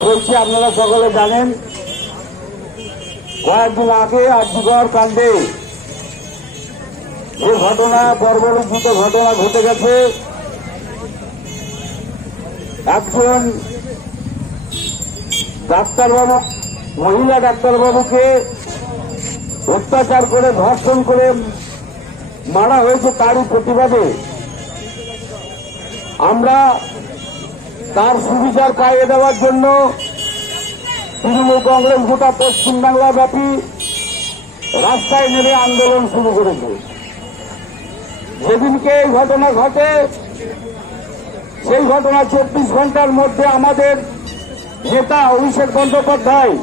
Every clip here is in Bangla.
বলছি আপনারা সকলে জানেন কয়েকদিন আগে আর্যিকর কাণ্ডে যে ঘটনা বর্বরোচিত ঘটনা ঘটে গেছে, একজন ডাক্তারবাবু মহিলা ডাক্তারবাবুকে অত্যাচার করে ধর্ষণ করে মারা হয়েছে, তারই প্রতিবাদে আমরা তার সুবিচার পাইয়ে দেওয়ার জন্য তৃণমূল কংগ্রেস গোটা পশ্চিমবাংলা ব্যাপী রাস্তায় নেমে আন্দোলন শুরু করেছে। যেদিনকে এই ঘটনা ঘটে সেই ঘটনা 24 ঘন্টার মধ্যে আমাদের নেতা অভিষেক বন্দ্যোপাধ্যায়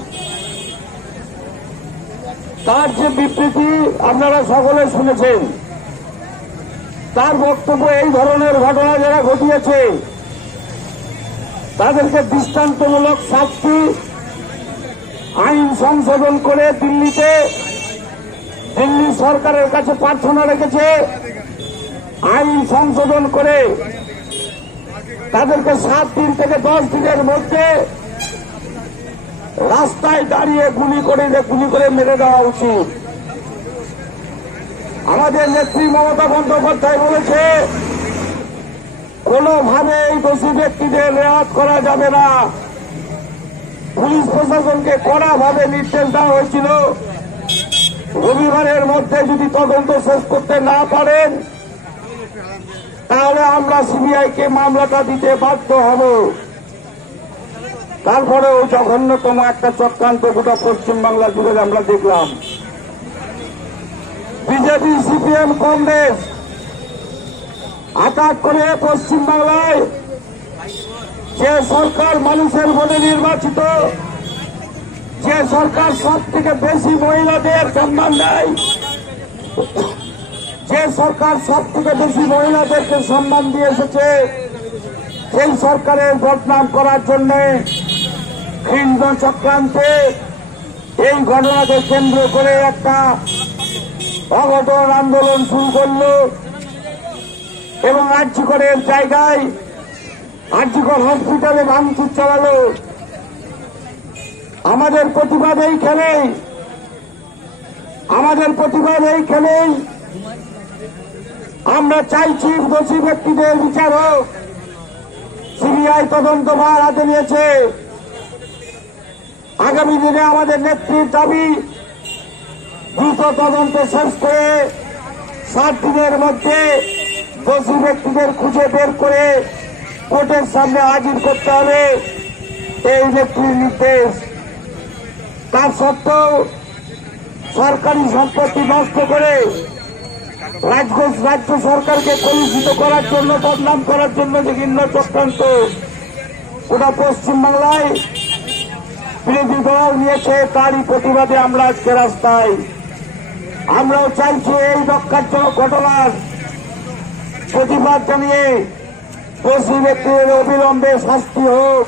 তার যে বিবৃতি আপনারা সকলে শুনেছেন, তার বক্তব্য এই ধরনের ঘটনা যারা ঘটিয়েছে তাদেরকে দৃষ্টান্তমূলক শাস্তি আইন সংশোধন করে দিল্লি সরকারের কাছে প্রার্থনা রেখেছে। আইন সংশোধন করে তাদেরকে 7 দিন থেকে 10 দিনের মধ্যে রাস্তায় দাঁড়িয়ে গুলি করে মেরে দেওয়া উচিত। আমাদের নেত্রী মমতা বন্দ্যোপাধ্যায় বলেছে কোনোভাবে এই দোষী ব্যক্তিদের রেয়াত করা যাবে না। পুলিশ প্রশাসনকে কড়াভাবে নির্দেশ দেওয়া হয়েছিল, রবিবারের মধ্যে যদি তদন্ত শেষ করতে না পারেন তাহলে আমরা সিবিআইকে মামলাটা দিতে বাধ্য হব। তারপরেও জঘন্যতম একটা চক্রান্ত গোটা পশ্চিমবাংলা জুড়ে আমরা দেখলাম। বিজেপি, সিপিএম, কংগ্রেস আটক করে পশ্চিমবাংলায় যে সরকার মানুষের ভোটে নির্বাচিত, যে সরকার সব থেকে বেশি মহিলাদের সম্মান দেয়, যে সরকার সব থেকে বেশি মহিলাদেরকে সম্মান দিয়ে এসেছে, সেই সরকারের বদনাম করার জন্য ঘৃণ্য চক্রান্তে এই ঘটনাকে কেন্দ্র করে একটা অঘটন আন্দোলন শুরু করল এবং আর্যিকরের জায়গায় আর্যিকর হসপিটালে ভাঙচুর চালালো। আমাদের প্রতিবাদ এইখানেই আমরা চাইছি দোষী ব্যক্তিদের বিচার হোক। সিবিআই তদন্তভার হাতে নিয়েছে। আগামী দিনে আমাদের নেত্রীর দাবি দ্রুত তদন্ত শেষ করে 7 দিনের মধ্যে দোষী ব্যক্তিদের খুঁজে বের করে কোর্টের সামনে হাজির করতে হবে, এই নেত্রীর নির্দেশ। তার সত্ত্বেও সরকারি সম্পত্তি নষ্ট করে রাজ্য সরকারকে কলুষিত করার জন্য, বদনাম করার জন্য যে ঘৃণ্য চক্রান্ত গোটা পশ্চিমবাংলায় বিরোধী দল নিয়েছে, তারই প্রতিবাদে আমরা আজকে রাস্তায়। আমরাও চাইছি এই রক্ষাজনক ঘটনার প্রতিবাদ জানিয়ে দোষী ব্যক্তিদের অবিলম্বে শাস্তি হোক।